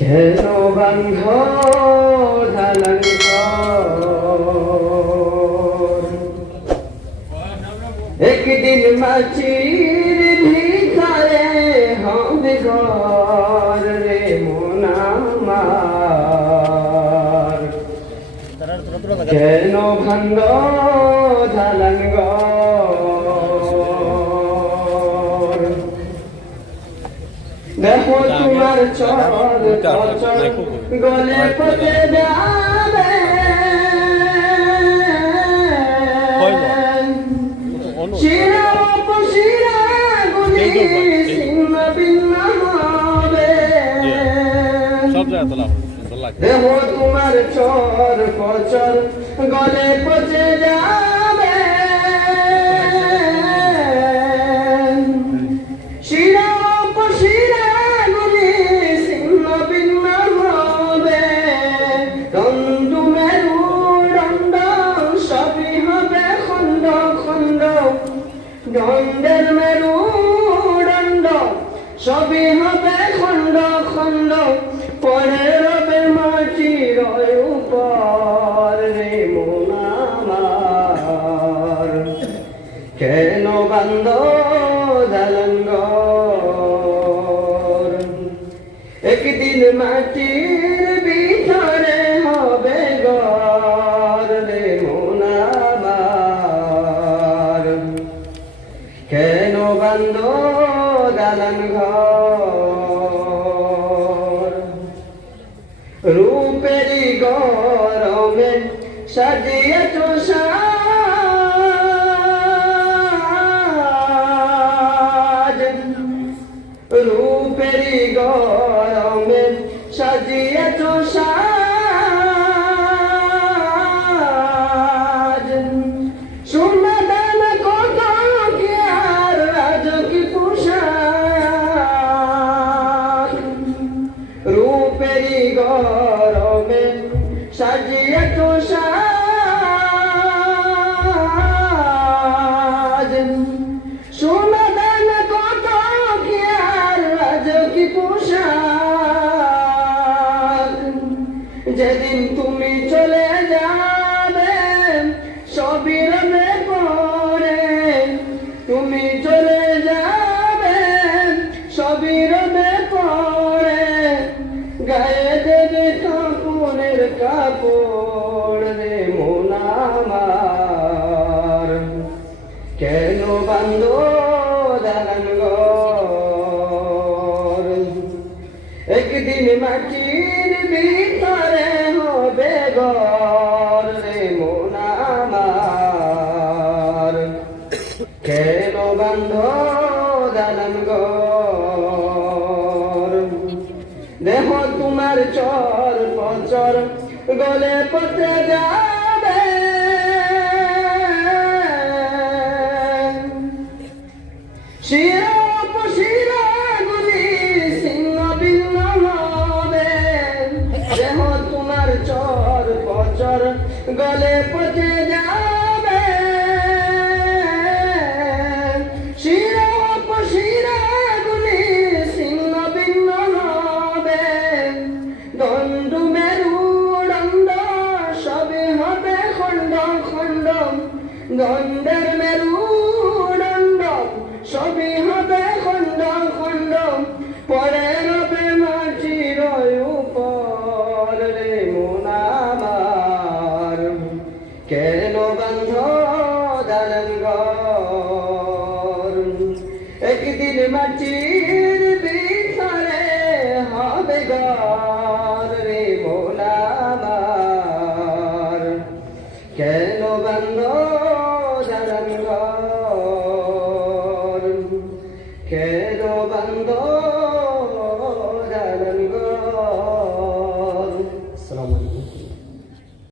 কেন বান্ধ ধালান একদিন মাটির ভিতরে হবে ঘর রে মন আমার। কেন ভাঙ্গ ধালান দেখো তোমার চল গলে পচে যাবে, শিরা উপশিরা গুলি ছিন্ন ভিন্ন হবে। দেখো তোমার চর পচর গলে পচে যাবে, শিরা দণ্ডের মেরুদণ্ড সবই হবে খণ্ড খণ্ড, পরে রবে মাটির উপর রে মন আমার। কেন বান্ধ দালান ঘর একদিন মাটির ভিতরে হবে ঘর রে মন আমার। কেন বান্ধ দালান ঘর রূপেরই গরমে সাজিয়ে তো সাজ, রূপেরই গরমে সাজিয়ে তো সাজ। সোনা দানা কত কি আর রাজকি পোশাক, রূপেরই গরমে সাজিয়ে তো সাজ। সোনা দানা কত কি আর রাজকি পোশাক। যেদিন তুমি চলে যাবে সবই রবে পরে, তুমি চলে যাবে সবই রবে পরে, গায়ে দেবে কাপড়ের কাপড় রে মন আমার। কেন বান্ধ দালান ঘর একদিন মাটির ভিতরে হবে ঘর রে মন আমার। কেন বান্ধ দালান ঘর দেহ তোমার চর পচর গলে পচে যাবে, শিরা উপশিরা গুলি ছিন্ন ভিন্ন হবে। দেহ তোমার চর পচর গলে পচে যাবে, শিরা উপশিরা গুলি ছিন্ন ভিন্ন হবে। দণ্ড মেরুদণ্ড সবই হবে খণ্ড খণ্ড, দণ্ডের মেরুদণ্ড সবই হবে খণ্ড খণ্ড, পরে রবে মাটির উপর রে মন আমার। কেন বান্ধ দালান ঘর একদিন মাটির ভিতরে হবে ঘর।